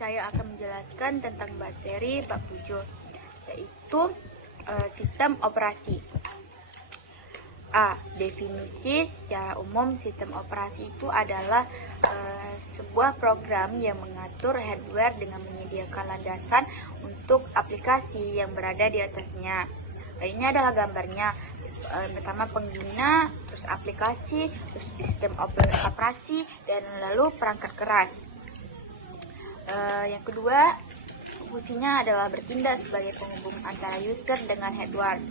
saya akan menjelaskan tentang materi bab 7, yaitu sistem operasi. A. Definisi secara umum, sistem operasi itu adalah sebuah program yang mengatur hardware dengan menyediakan landasan untuk aplikasi yang berada di atasnya. Ini adalah gambarnya. Pertama pengguna, terus aplikasi, terus sistem operasi, dan lalu perangkat keras. Yang kedua, fungsinya adalah bertindak sebagai penghubung antara user dengan hardware.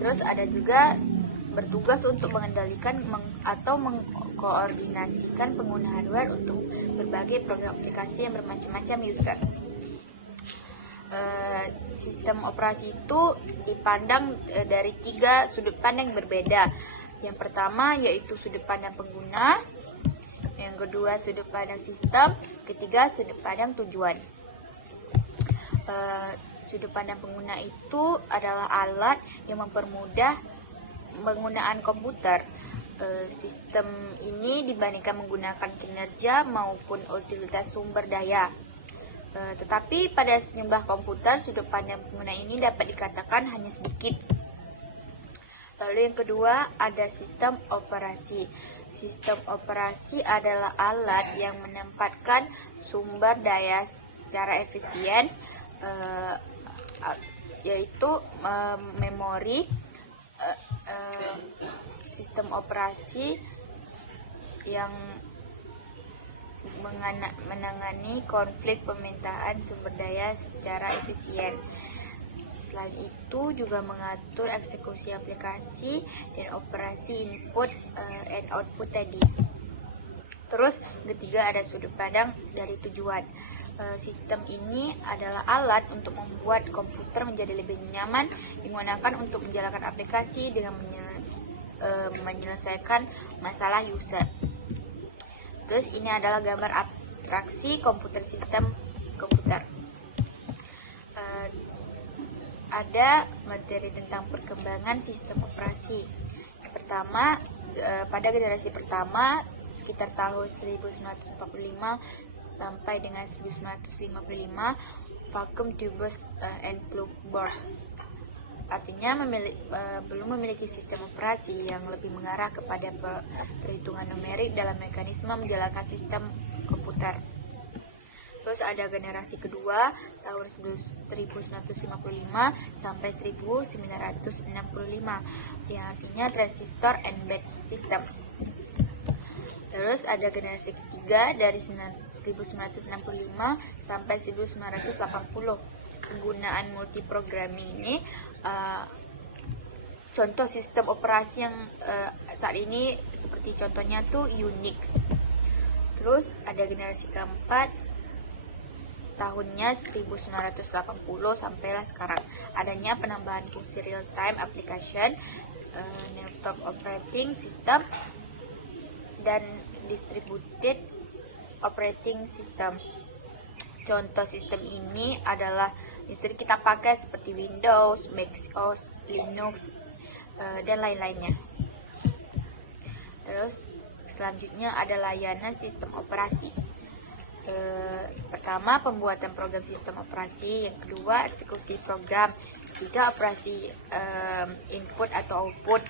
Terus ada juga bertugas untuk mengendalikan atau mengkoordinasikan pengguna hardware untuk berbagai program aplikasi yang bermacam-macam user. Sistem operasi itu dipandang dari 3 sudut pandang yang berbeda. Yang pertama yaitu sudut pandang pengguna, yang kedua sudut pandang sistem, ketiga sudut pandang tujuan. Sudut pandang pengguna itu adalah alat yang mempermudah penggunaan komputer. Sistem ini dibandingkan menggunakan kinerja maupun utilitas sumber daya. Tetapi pada sejumlah komputer, sudut pandang pengguna ini dapat dikatakan hanya sedikit. Lalu yang kedua ada sistem operasi. Sistem operasi adalah alat yang menempatkan sumber daya secara efisien, yaitu memori. Sistem operasi yang menangani konflik pemintaan sumber daya secara efisien. Selain itu juga mengatur eksekusi aplikasi dan operasi input and output tadi. Terus ketiga ada sudut pandang dari tujuan. Sistem ini adalah alat untuk membuat komputer menjadi lebih nyaman digunakan untuk menjalankan aplikasi dengan menyelesaikan masalah user. Terus ini adalah gambar abstraksi komputer, sistem komputer. Ada materi tentang perkembangan sistem operasi. Yang pertama, pada generasi pertama sekitar tahun 1945 sampai dengan 1955, vacuum tubes and plug boards. Artinya belum memiliki sistem operasi yang lebih mengarah kepada perhitungan numerik dalam mekanisme menjalankan sistem komputer. Terus ada generasi kedua tahun 1955 sampai 1965 yang artinya transistor and batch system. Terus ada generasi ketiga dari 1965 sampai 1980. Penggunaan multiprogramming ini contoh sistem operasi yang saat ini seperti contohnya tuh Unix. Terus ada generasi keempat tahunnya 1980 sampailah sekarang. Adanya penambahan fungsi real time application, network operating system, dan distributed operating system. Contoh sistem ini adalah yang sering kita pakai seperti Windows, Mac OS, Linux, dan lain-lainnya. Terus selanjutnya ada layanan sistem operasi. Pertama pembuatan program sistem operasi, yang kedua eksekusi program, ketiga operasi input atau output,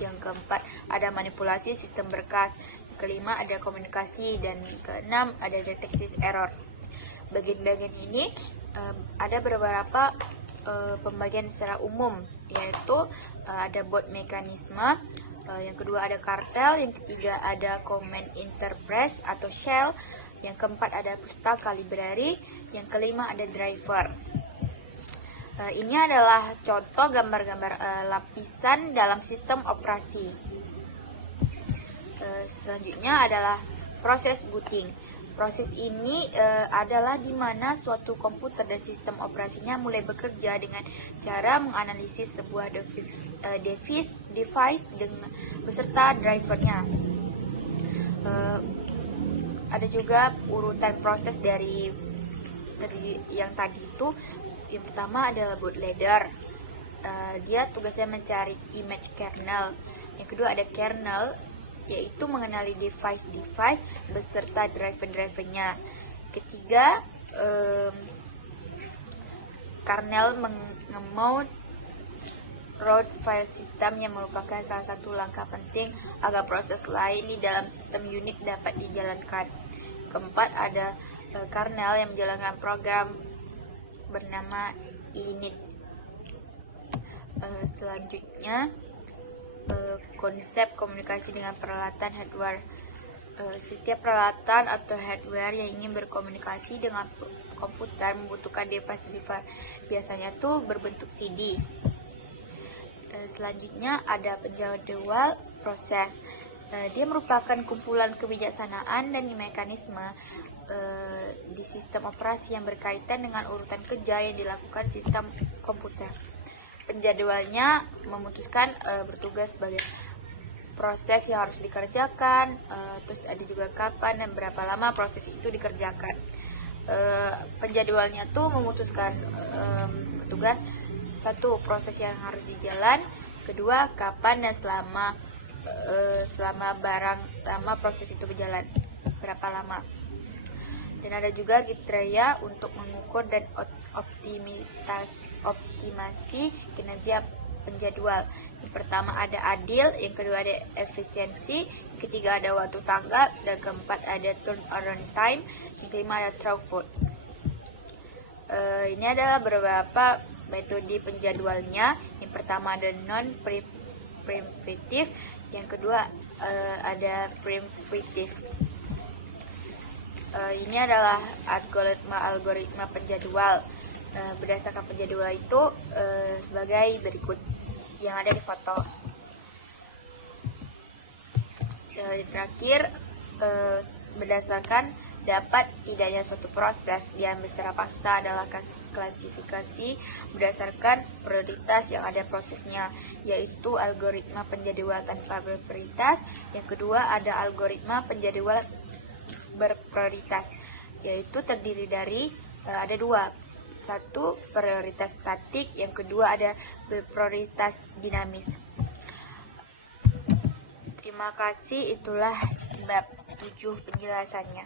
yang keempat ada manipulasi sistem berkas, yang kelima ada komunikasi, dan keenam ada deteksi error. Bagian-bagian ini ada beberapa pembagian secara umum, yaitu ada bot mekanisme, yang kedua ada kartel, yang ketiga ada command interface atau shell, yang keempat ada pustaka library, yang kelima ada driver. Ini adalah contoh gambar-gambar lapisan dalam sistem operasi. Selanjutnya adalah proses booting. Proses ini adalah di mana suatu komputer dan sistem operasinya mulai bekerja dengan cara menganalisis sebuah device dengan beserta drivernya. Ada juga urutan proses dari yang tadi itu. Yang pertama adalah bootloader. Dia tugasnya mencari image kernel. Yang kedua ada kernel, yaitu mengenali device beserta driver-drivernya. Ketiga, kernel mengemode root file system yang merupakan salah satu langkah penting agar proses lain di dalam sistem Unix dapat dijalankan. Keempat, ada kernel yang menjalankan program bernama init. Selanjutnya, konsep komunikasi dengan peralatan hardware. Setiap peralatan atau hardware yang ingin berkomunikasi dengan komputer membutuhkan device driver. Biasanya tuh berbentuk CD. Selanjutnya ada penjadwal proses. Dia merupakan kumpulan kebijaksanaan dan mekanisme di sistem operasi yang berkaitan dengan urutan kerja yang dilakukan sistem komputer. Penjadwalnya memutuskan bertugas sebagai proses yang harus dikerjakan, terus ada juga kapan dan berapa lama proses itu dikerjakan. Penjadwalnya tuh memutuskan tugas satu, proses yang harus dijalan, kedua, kapan dan selama proses itu berjalan, berapa lama. Dan ada juga kriteria untuk mengukur dan optimasi kinerja penjadwal. Yang pertama ada adil, yang kedua ada efisiensi, yang ketiga ada waktu tanggap, dan keempat ada turnaround time, yang kelima ada throughput. Ini adalah beberapa metode penjadwalnya. Yang pertama ada non-preemptive, yang kedua ada preemptive. Ini adalah algoritma penjadwal. Berdasarkan penjadwal itu sebagai berikut yang ada di foto. Terakhir, berdasarkan dapat tidaknya suatu proses diambil secara paksa adalah klasifikasi berdasarkan prioritas yang ada prosesnya, yaitu algoritma penjadwal tanpa berprioritas. Yang kedua ada algoritma penjadwal berprioritas, yaitu terdiri dari ada dua. Satu, prioritas statik, yang kedua ada berprioritas dinamis. Terima kasih, itulah bab 7 penjelasannya.